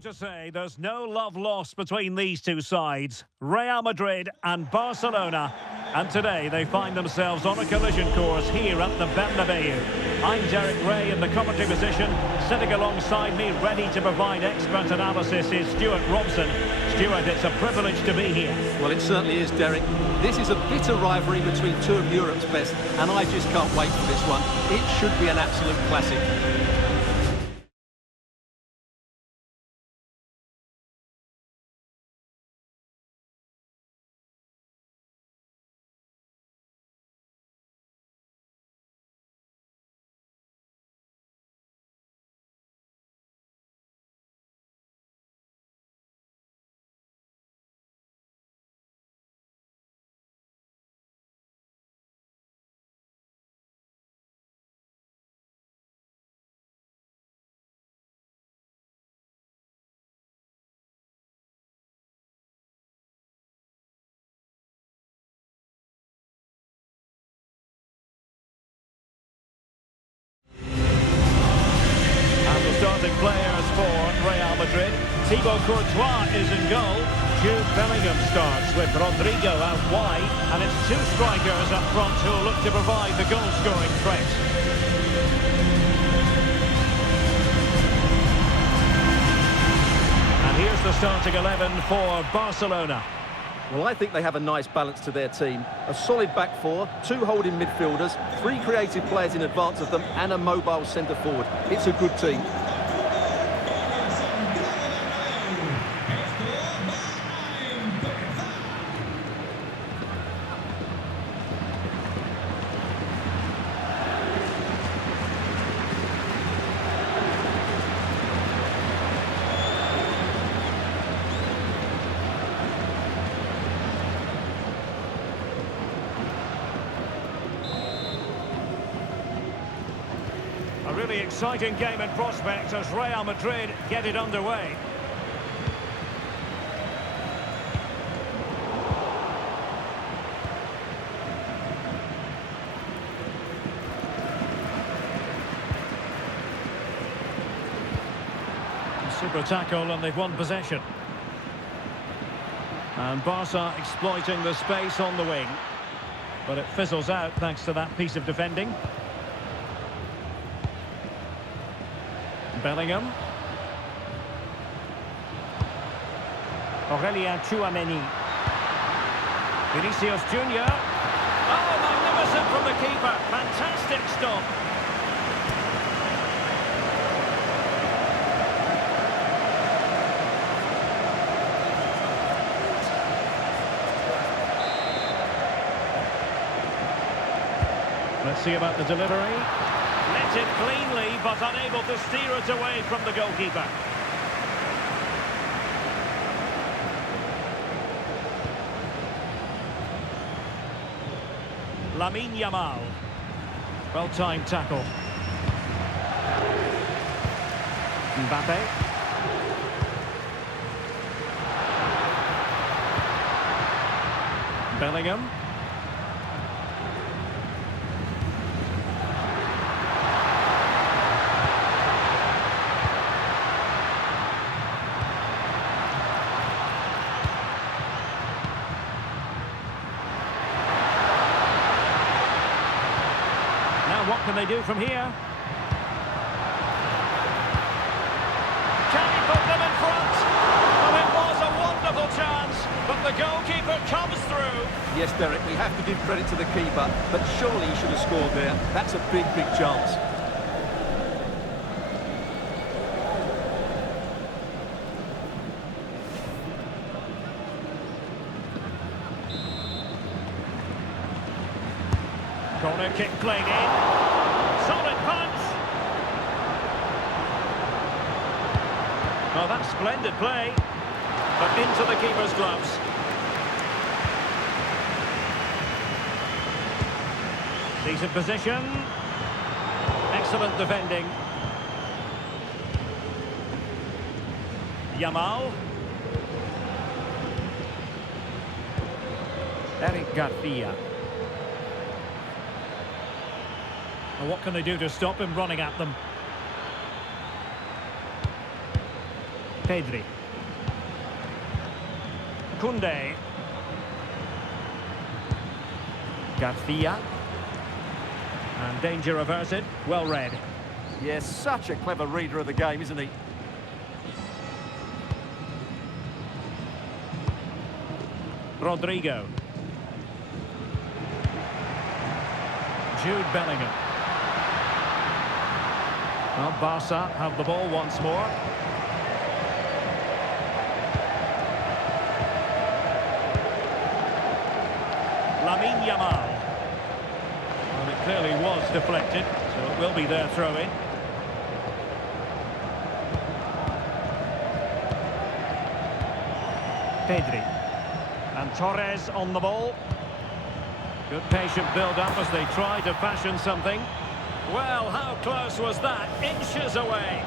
to say there's no love lost between these two sides, Real Madrid and Barcelona. And today they find themselves on a collision course here at the Bernabeu. I'm Derek Ray in the commentary position. Sitting alongside me, ready to provide expert analysis, is Stuart Robson. Stuart, it's a privilege to be here. Well, it certainly is, Derek. This is a bitter rivalry between two of Europe's best, and I just can't wait for this one. It should be an absolute classic. Starting players for Real Madrid. Thibaut Courtois is in goal. Jude Bellingham starts with Rodrigo out wide. And it's two strikers up front who will look to provide the goal-scoring threat. And here's the starting 11 for Barcelona. Well, I think they have a nice balance to their team. A solid back four, two holding midfielders, three creative players in advance of them, and a mobile centre forward. It's a good team. A really exciting game in prospect as Real Madrid get it underway. Super tackle and they've won possession. And Barca exploiting the space on the wing. But it fizzles out thanks to that piece of defending. Bellingham. Aurelien Tchouameni. Vinicius Junior. Oh, magnificent from the keeper. Fantastic stop. Let's see about the delivery. Let it cleanly, but unable to steer it away from the goalkeeper. Lamine Yamal. Well-timed tackle. Mbappe. Bellingham. What can they do from here? Can he put them in front? Well, it was a wonderful chance, but the goalkeeper comes through. Yes, Derek, we have to give credit to the keeper, but surely he should have scored there. That's a big, big chance. Corner kick played in. Solid punch. Oh, that's splendid play. But into the keeper's gloves. Decent position. Excellent defending. Yamal. Eric Garcia. Well, what can they do to stop him running at them? Pedri. Koundé. Garcia. And danger averted. Well read. Yes, such a clever reader of the game, isn't he? Rodrigo. Jude Bellingham. Well, Barca have the ball once more. Lamine Yamal. Well, it clearly was deflected, so it will be their throw-in. Pedri. And Torres on the ball. Good patient build-up as they try to fashion something. Well, how close was that? Inches away.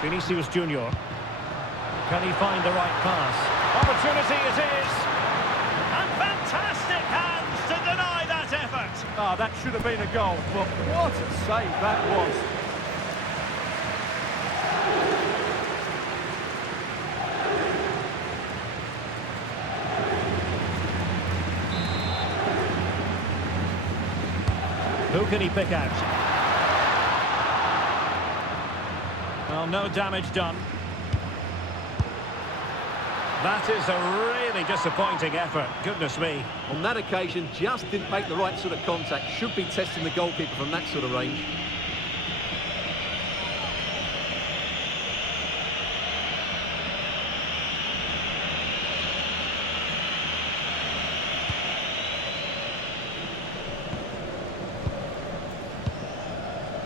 Vinicius Junior. Can he find the right pass? Opportunity it is! And fantastic hands to deny that effort! Ah, that should have been a goal, but what a save that was. Who can he pick out? Well, no damage done. That is a really disappointing effort. Goodness me. On that occasion, just didn't make the right sort of contact. Should be testing the goalkeeper from that sort of range.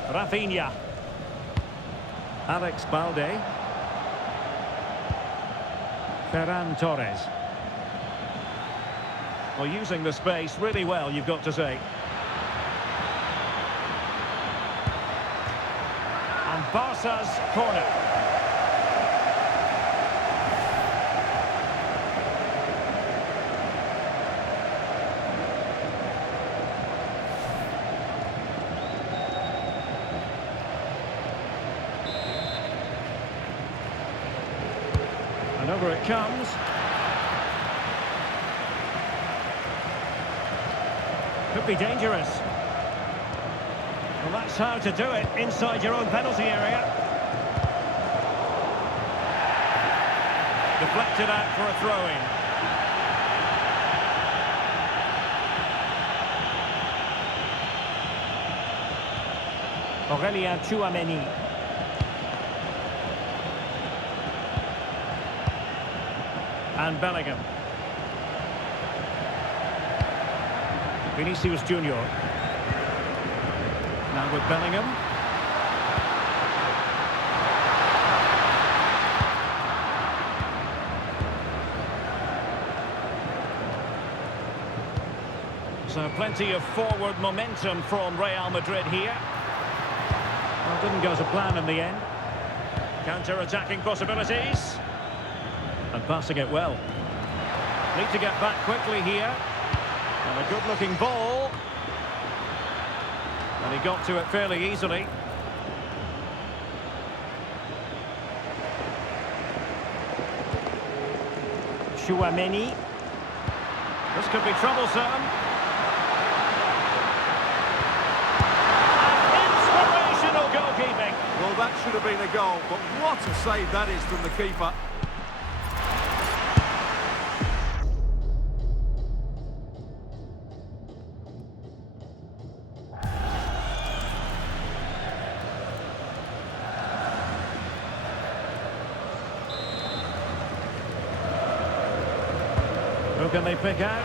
Rafinha. Alex Balde. Ferran Torres. Well, using the space really well, you've got to say. And Barca's corner. And over it comes. Could be dangerous. Well, that's how to do it inside your own penalty area. Deflected out for a throw-in. Aurélien Tchouameni. And Bellingham. Vinicius Junior. Now with Bellingham. So plenty of forward momentum from Real Madrid here. Well, didn't go to plan in the end. Counter-attacking possibilities. And passing it well. Need to get back quickly here. And a good-looking ball. And he got to it fairly easily. Tchouameni. This could be troublesome. And inspirational goalkeeping. Well, that should have been a goal, but what a save that is from the keeper. Who can they pick out?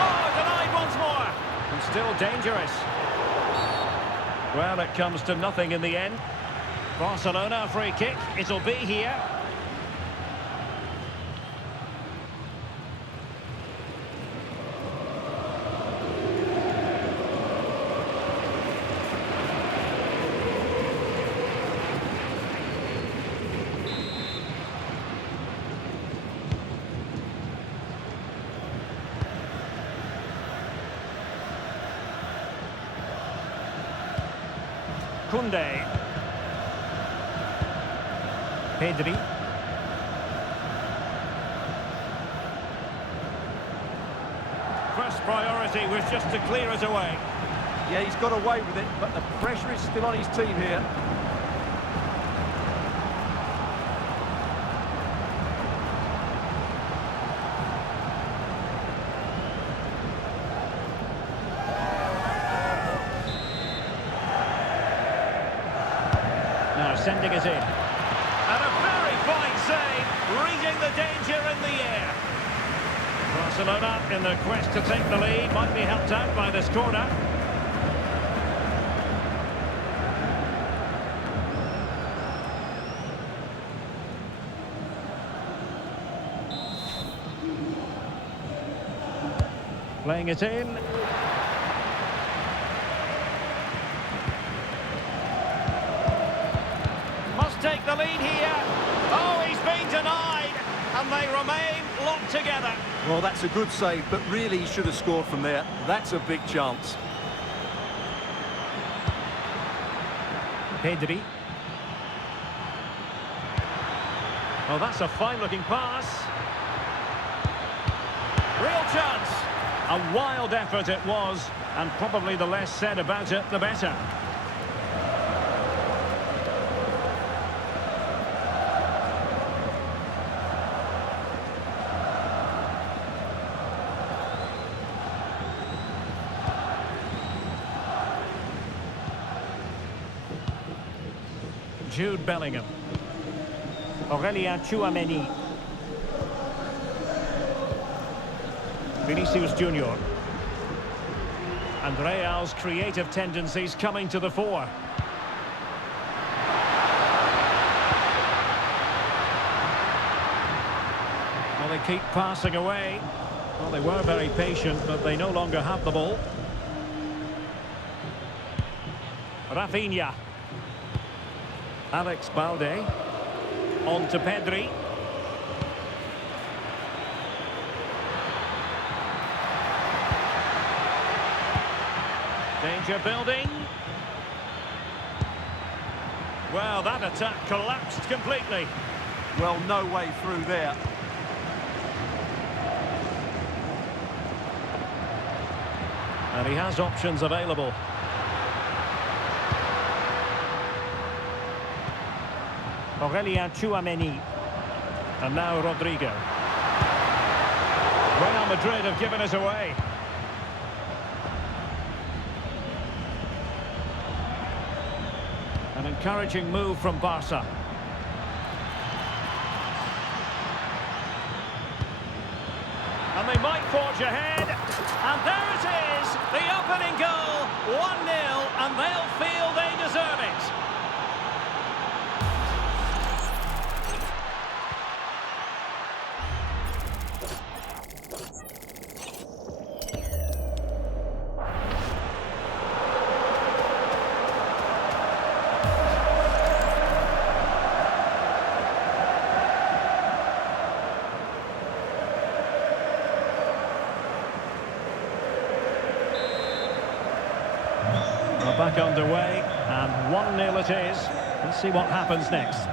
Oh, denied once more. And still dangerous. Well, it comes to nothing in the end. Barcelona free kick. It'll be here. Koundé. Pedri. First priority was just to clear it away. Yeah, he's got away with it, but the pressure is still on his team here. Now sending it in. And a very fine save, reading the danger in the air. Barcelona in the quest to take the lead, might be helped out by this corner. Playing it in. Must take the lead here. Oh, he's been denied. And they remain locked together. Well, that's a good save, but really he should have scored from there. That's a big chance. Pedri. Oh, that's a fine-looking pass. Real chance. A wild effort it was, and probably the less said about it, the better. Jude Bellingham. Aurelien. Vinicius Junior. And Real's creative tendencies coming to the fore. Well, they keep passing away. Well, they were very patient, but they no longer have the ball. Rafinha. Alex Balde. On to Pedri. Danger building. Well, that attack collapsed completely. Well, no way through there. And he has options available. Aurelien. And now Rodrigo. Real Madrid have given us away. An encouraging move from Barca. And they might forge ahead. And there it is, the opening goal. 1-0, and they'll feel they deserve it. Back underway, and 1-0 it is. Let's see what happens next.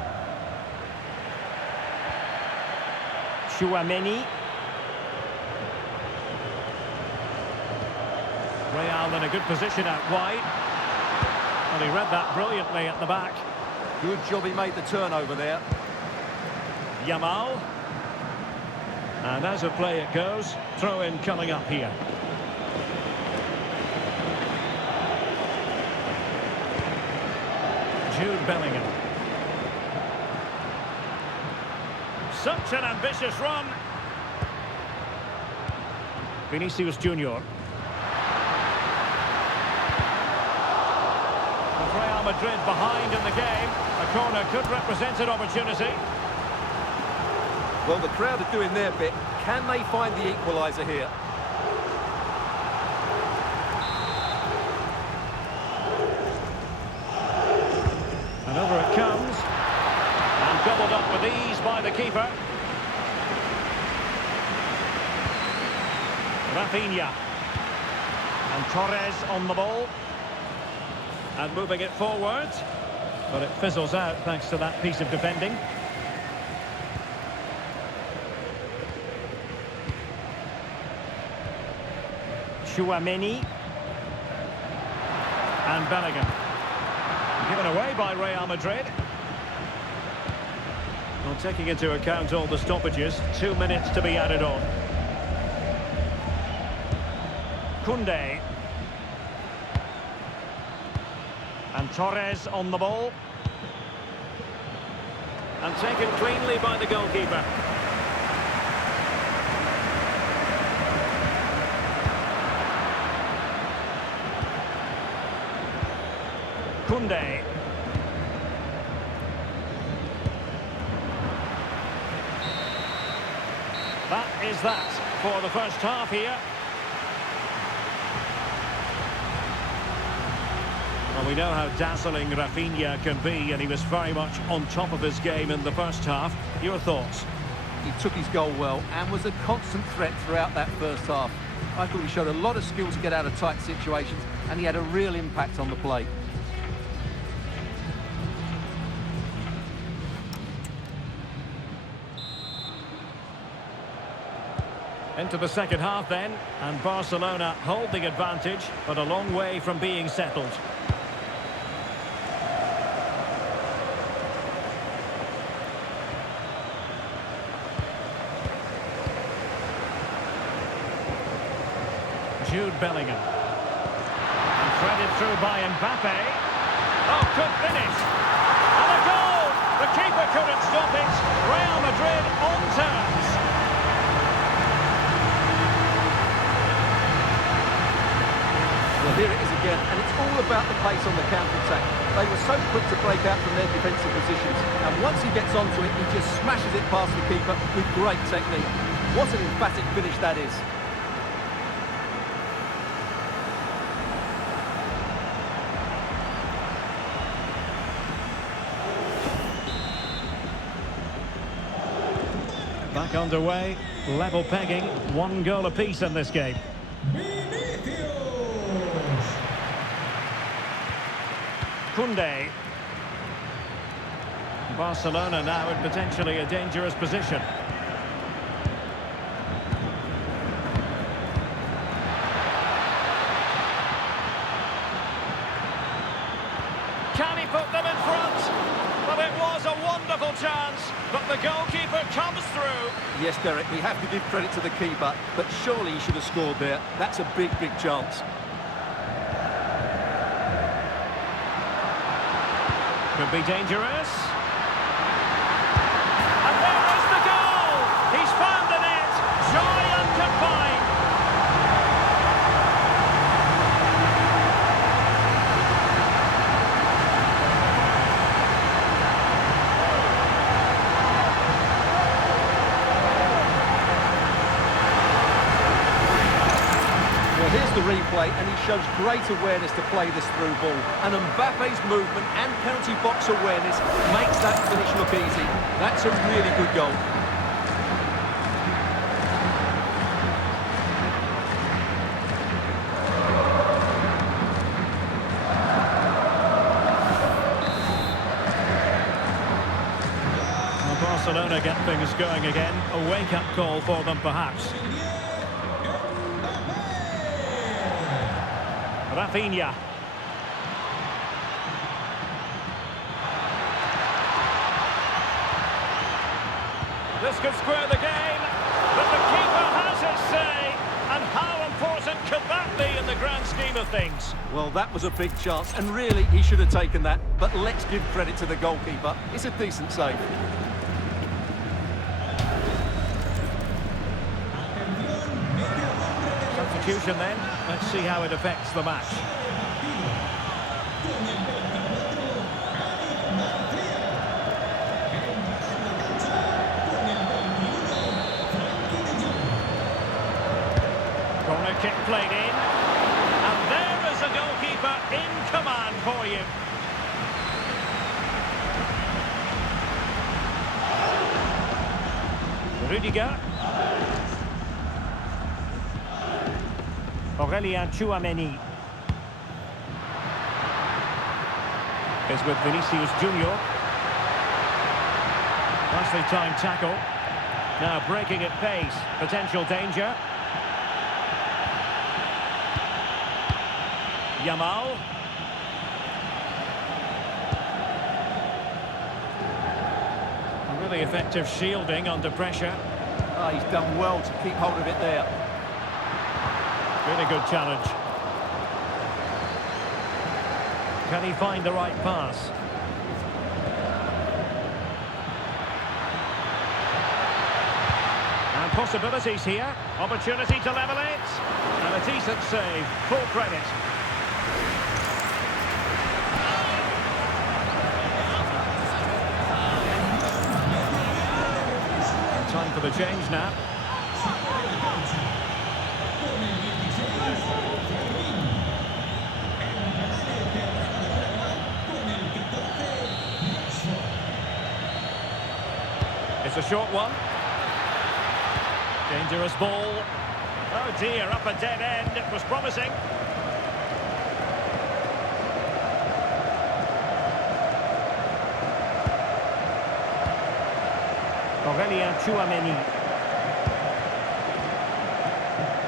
Tchouaméni. Real in a good position out wide. Well, he read that brilliantly at the back. Good job he made the turnover there. Yamal. And as a play it goes, throw-in coming up here. Jude Bellingham. Such an ambitious run. Real Madrid behind in the game. A corner could represent an opportunity. Well, the crowd are doing their bit. Can they find the equaliser here? And over it comes. And gobbled up with ease by the keeper. Rafinha. And Torres on the ball. And moving it forward. But it fizzles out thanks to that piece of defending. Chouameni. And Bellingham. Given away by Real Madrid. Well, taking into account all the stoppages, 2 minutes to be added on. Koundé. And Torres on the ball. And taken cleanly by the goalkeeper. Koundé. That is that for the first half here. Well, we know how dazzling Rafinha can be, and he was very much on top of his game in the first half. Your thoughts? He took his goal well and was a constant threat throughout that first half. I thought he showed a lot of skill to get out of tight situations, and he had a real impact on the play. Into the second half then, and Barcelona hold the advantage, but a long way from being settled. Jude Bellingham. And threaded through by Mbappe. Oh, good finish. And a goal! The keeper couldn't stop it. Real Madrid on terms. Well, here it is again, and it's all about the pace on the counter-attack. They were so quick to break out from their defensive positions, and once he gets onto it, he just smashes it past the keeper with great technique. What an emphatic finish that is. Back underway, level pegging, 1 goal apiece in this game. Koundé. Barcelona now in potentially a dangerous position. Can he put them in front? Well, it was a wonderful chance, but the goalkeeper comes through. Yes, Derek, we have to give credit to the keeper, but surely he should have scored there. That's a big, big chance. Could be dangerous. And there is the goal! He's found the net! Joy unconfined! Here's the replay, and he shows great awareness to play this through ball. And Mbappe's movement and penalty box awareness makes that finish look easy. That's a really good goal. Well, Barcelona get things going again. A wake-up call for them, perhaps. Rafinha. This could square the game, but the keeper has his say. And how important could that be in the grand scheme of things? Well, that was a big chance, and really, he should have taken that. But let's give credit to the goalkeeper. It's a decent save. Substitution then. Let's see how it affects the match. played in. And there is a goalkeeper in command for you. Rudiger. Aurélien Tchouameni is with Vinicius Junior. Nicely timed tackle. Now breaking at pace. Potential danger. Yamal. Really effective shielding under pressure. Oh, he's done well to keep hold of it there. Really good challenge. Can he find the right pass? And possibilities here. Opportunity to level it. And a decent save. Full credit. Time for the change now. It's a short one. Dangerous ball. Oh dear, up a dead end. It was promising. Aurélien Tchouameni.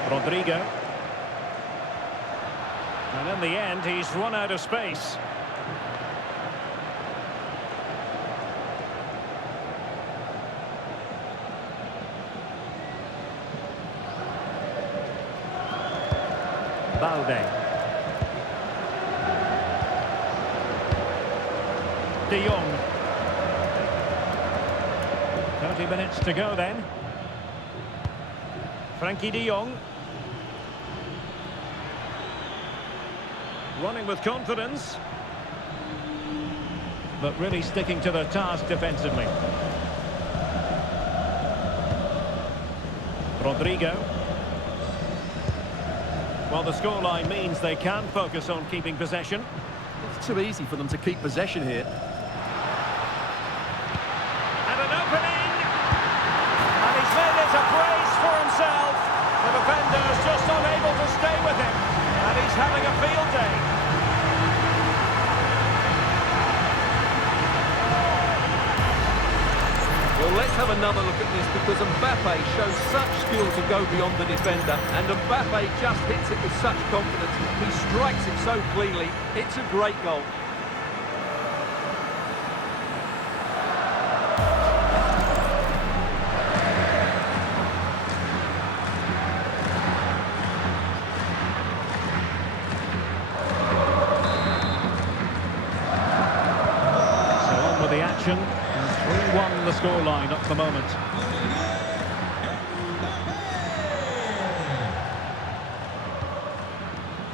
Rodrigo. And in the end, he's run out of space. Balde. De Jong. 30 minutes to go then. Frankie de Jong. Running with confidence. But really sticking to the task defensively. Rodrigo. Well, the scoreline means they can focus on keeping possession. It's too easy for them to keep possession here. And an opening! And he's made it a brace for himself. The defender's just unable to stay with him. And he's having a field day. Well, let's have another look at this because Mbappe shows such skill to go beyond the defender, and Mbappe just hits it with such confidence. He strikes it so cleanly. It's a great goal. So on with the action. 3-1 the scoreline at the moment.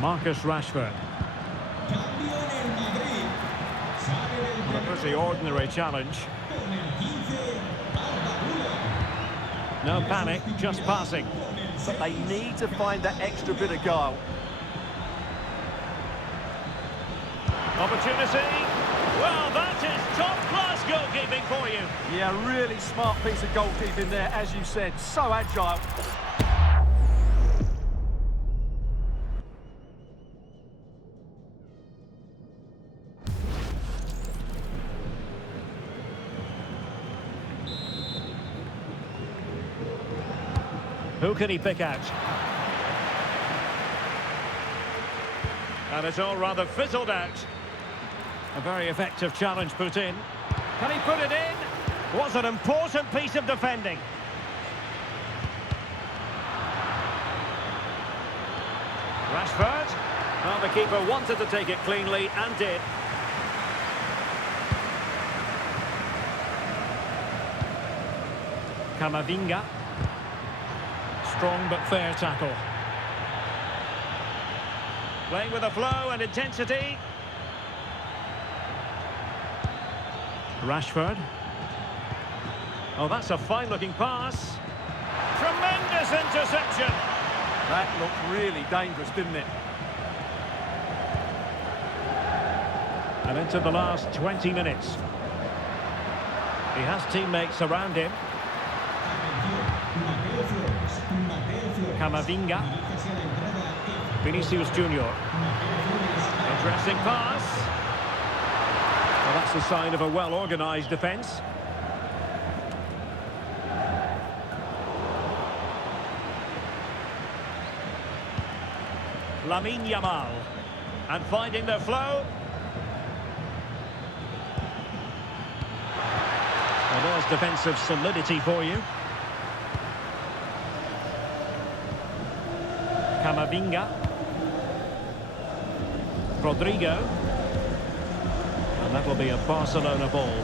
Marcus Rashford. A pretty ordinary challenge. No panic, just passing. But they need to find that extra bit of guile. Opportunity. Well, that is top-class goalkeeping for you. Yeah, really smart piece of goalkeeping there, as you said. So agile. Who can he pick out? And it's all rather fizzled out. A very effective challenge put in. Can he put it in? Was an important piece of defending. Rashford. Well, the keeper wanted to take it cleanly and did. Camavinga. Strong but fair tackle. Playing with a flow and intensity. Rashford. Oh, that's a fine-looking pass. Tremendous interception. That looked really dangerous, didn't it? And into the last 20 minutes. He has teammates around him. Camavinga. Vinicius Junior. Interesting pass. Well, that's the sign of a well-organised defence. Lamine Yamal. And finding their flow. Well, there's defensive solidity for you. Camavinga. Rodrigo. And that will be a Barcelona ball.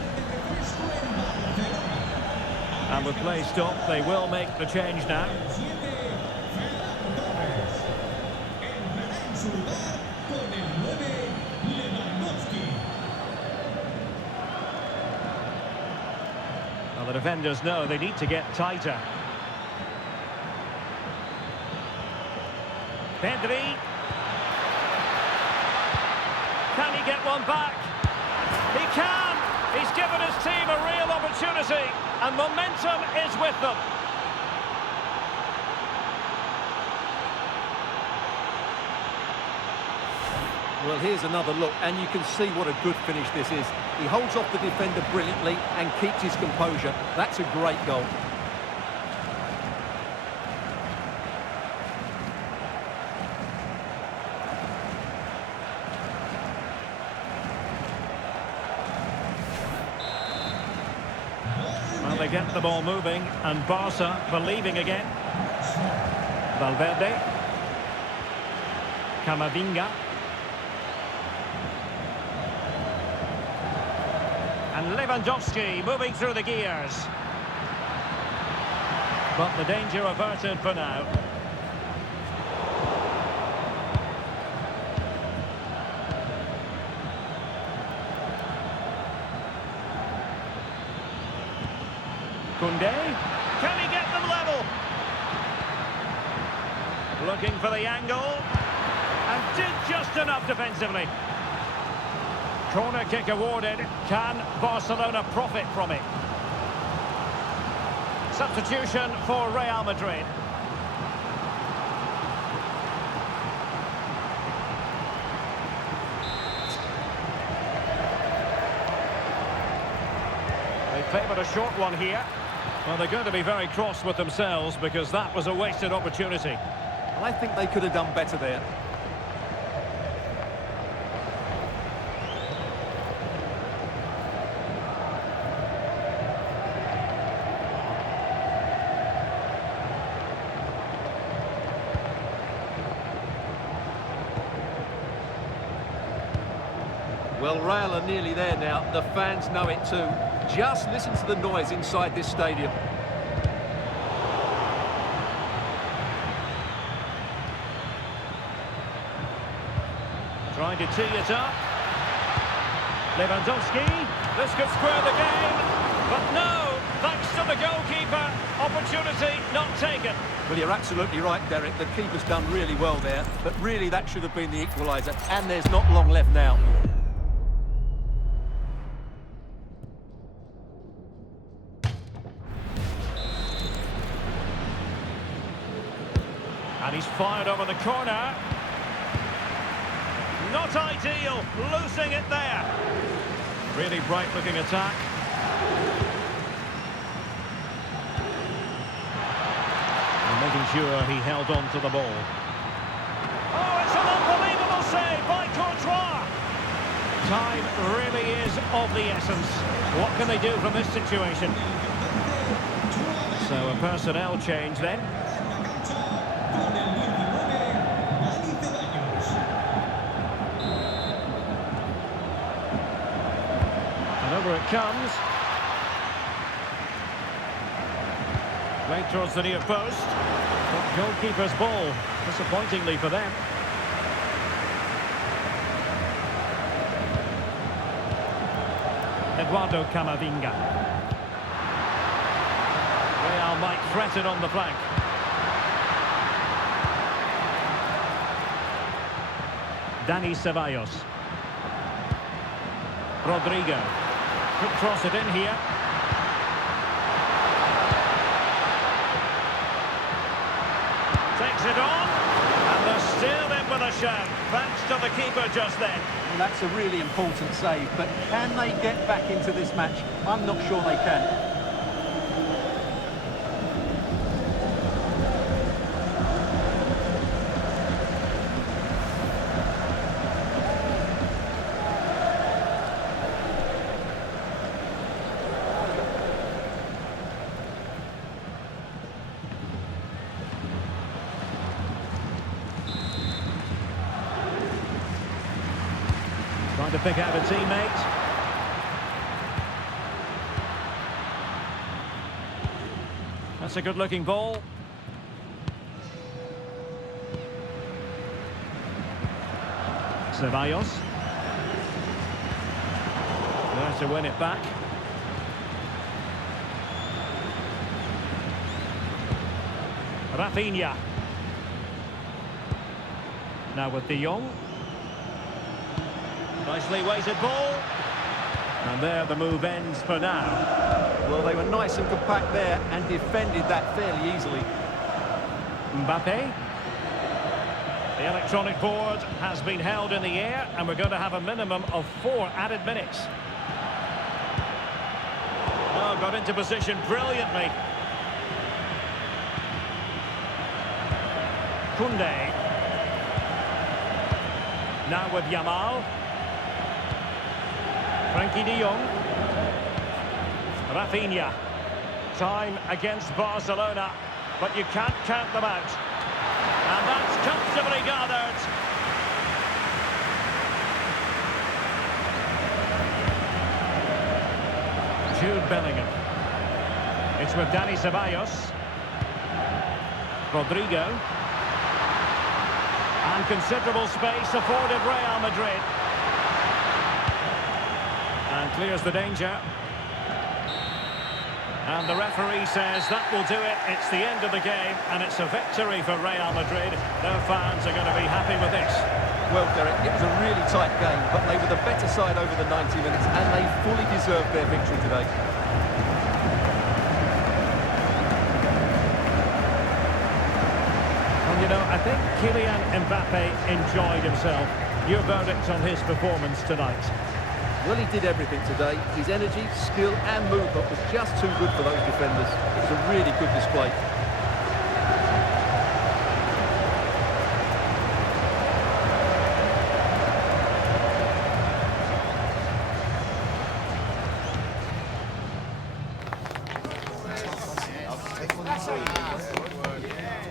And with play stopped, they will make the change now. Well, the defenders know they need to get tighter. Pedri. Can he get one back? He can! He's given his team a real opportunity, and momentum is with them. Well, here's another look, and you can see what a good finish this is. He holds off the defender brilliantly and keeps his composure. That's a great goal. Well, they get the ball moving, and Barca believing again. Valverde. Camavinga. And Lewandowski moving through the gears. But the danger averted for now. Koundé. Can he get them level? Looking for the angle. And did just enough defensively. Corner kick awarded. Can Barcelona profit from it? Substitution for Real Madrid. They favoured a short one here. Well, they're going to be very cross with themselves because that was a wasted opportunity. Well, I think they could have done better there. Well, Real are nearly there now. The fans know it too. Just listen to the noise inside this stadium. Trying to tee it up. Lewandowski. This could square the game. But no, thanks to the goalkeeper. Opportunity not taken. Well, you're absolutely right, Derek. The keeper's done really well there. But really, that should have been the equaliser. And there's not long left now. And he's fired over the corner. Not ideal, losing it there. Really bright-looking attack. And making sure he held on to the ball. Oh, it's an unbelievable save by Courtois. Time really is of the essence. What can they do from this situation? So a personnel change then. And over it comes. Played towards the near post. But goalkeeper's ball, disappointingly for them. Eduardo Camavinga. Real might threaten on the flank. Dani Ceballos. Rodrigo. Could cross it in here. Takes it on. And they're still in with a shout. Thanks to the keeper just then. Well, that's a really important save, but can they get back into this match? I'm not sure they can. Trying to pick out a teammate. That's a good-looking ball. Ceballos. There to win it back. Rafinha. Now with De Jong. Nicely weighted ball. And there the move ends for now. Well, they were nice and compact there and defended that fairly easily. Mbappe. The electronic board has been held in the air, and we're going to have a minimum of 4 added minutes. Oh, got into position brilliantly. Koundé. Now with Yamal. Frankie de Jong. Rafinha. Time against Barcelona, but you can't count them out. And that's comfortably gathered. Jude Bellingham. It's with Dani Ceballos. Rodrigo. And considerable space afforded Real Madrid. And clears the danger. And the referee says that will do it. It's the end of the game, and it's a victory for Real Madrid. Their fans are going to be happy with this. Well, Derek, it was a really tight game, but they were the better side over the 90 minutes, and they fully deserved their victory today. And you know, I think Kylian Mbappe enjoyed himself. Your verdict on his performance tonight? Well, he did everything today. His energy, skill and movement was just too good for those defenders. It was a really good display.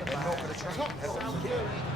They're not going to try.